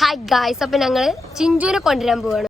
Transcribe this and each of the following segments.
Hi guys, അപ്പൊ ഞങ്ങള് ചിഞ്ചുവിനെ കൊണ്ടുവരാൻ പോവാണ്.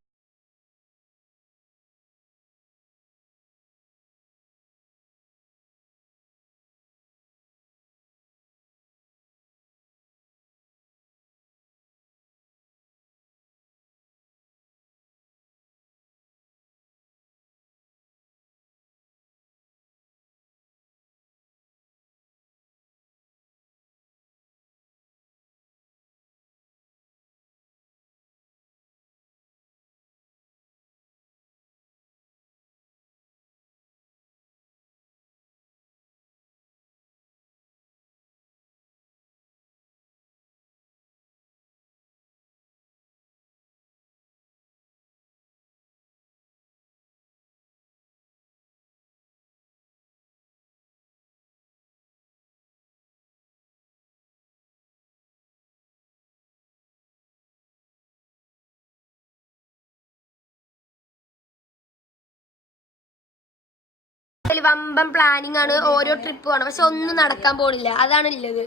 വമ്പൻ പ്ലാനിങ് ആണ്, ഓരോ ട്രിപ്പ് ആണ്. പക്ഷെ ഒന്നും നടക്കാൻ പോണില്ല. അതാണ് ഉള്ളത്.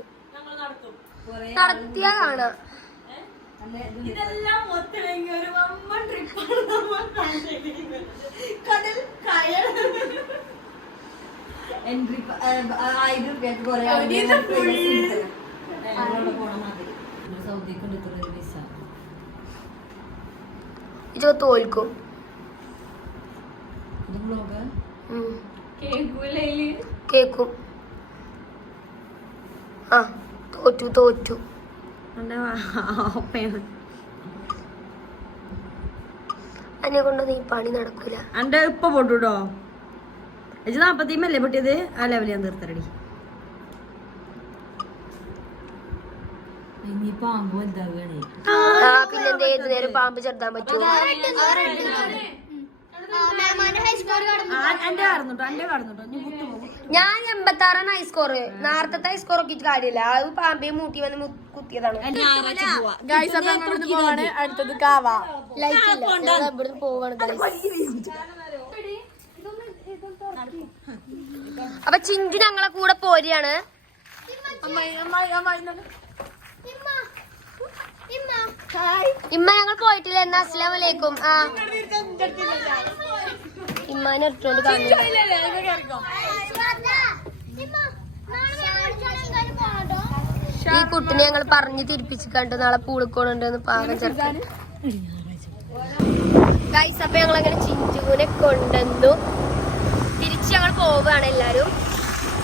നടത്തിയാ കാണാം. ഇത് തോൽക്കും. കേക്കും. ആ തോറ്റു. അതിനെ കൊണ്ട് നീ പണി നടക്കൂല. എന്റെ ഇപ്പൊ പൊട്ടൂട്ടോ. 40 പൊട്ടിയത്. ആ ലെവല് ഞാൻ തീർത്തരടി. പിന്നെന്താ, ഏത് നേരം പാമ്പ് ചെറുതാൻ പറ്റുമോ? ഞാൻ 86 ഹൈസ്കോർ. നേരത്തെ ഹൈസ്കോർ ഒക്കെ കാര്യമില്ല. അത് പാമ്പേ മൂട്ടി വന്ന് കുത്തിയതാണ്. അടുത്തത് കാവ. ലൈറ്റ് ഇല്ല, ഇവിടുന്ന് പോവാണ്. അപ്പൊ ചിഞ്ചു ഞങ്ങളെ കൂടെ പോരുകയാണ്. ഇമ്മ ഞങ്ങൾ പോയിട്ടില്ല. എന്നാ അസ്സലാമു അലൈക്കും. ആ ഇമ്മാനെ എടുത്തോണ്ട് കാണുന്നു. ഈ കുട്ടിനെ ഞങ്ങൾ പറഞ്ഞു തിരിപ്പിച്ചിട്ട് നാളെ പൂളിക്കോണുണ്ടെന്ന് പാകം ചേർക്കാൻ. ഗൈസ്, അപ്പൊ ഞങ്ങൾ അങ്ങനെ ചിഞ്ചുവിനെ കൊണ്ടുവന്നു. തിരിച്ച് ഞങ്ങൾ പോവുകയാണ് എല്ലാരും.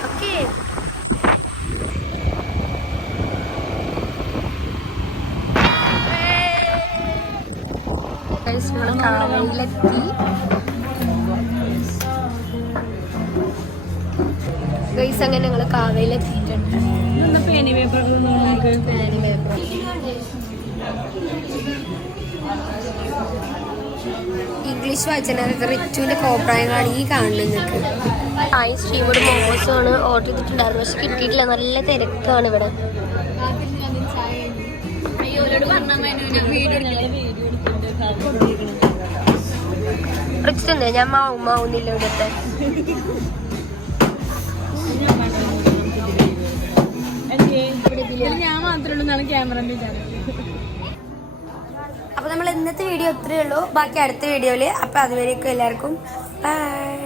ഓക്കെ, കാവയിലെത്തി. ഗൈസ്, അങ്ങനെ ഞങ്ങള് കാവയിലെത്തിയിട്ടുണ്ട്. ഇംഗ്ലീഷ് വായിച്ചാൽ റിച്ചുവിന്റെ കോപ്രായങ്ങളാണ് ഈ കാണുന്നത്. നിങ്ങൾക്ക് ഐസ്ക്രീമോട് മോമോസാണ് ഓർഡർ ചെയ്തിട്ടുണ്ടായിരുന്നു. പക്ഷെ കിട്ടിയിട്ടില്ല. നല്ല തിരക്കാണ് ഇവിടെ. റിച്ച് ഞാൻ മാവുന്നില്ല ഇവിടുത്തെ. ഞാൻ മാത്രമേ ക്യാമറ. അപ്പൊ നമ്മൾ ഇന്നത്തെ വീഡിയോ ഇത്രയേ ഉള്ളൂ. ബാക്കി അടുത്ത വീഡിയോയില്. അപ്പൊ അതുവരെയൊക്കെ എല്ലാവർക്കും ബൈ.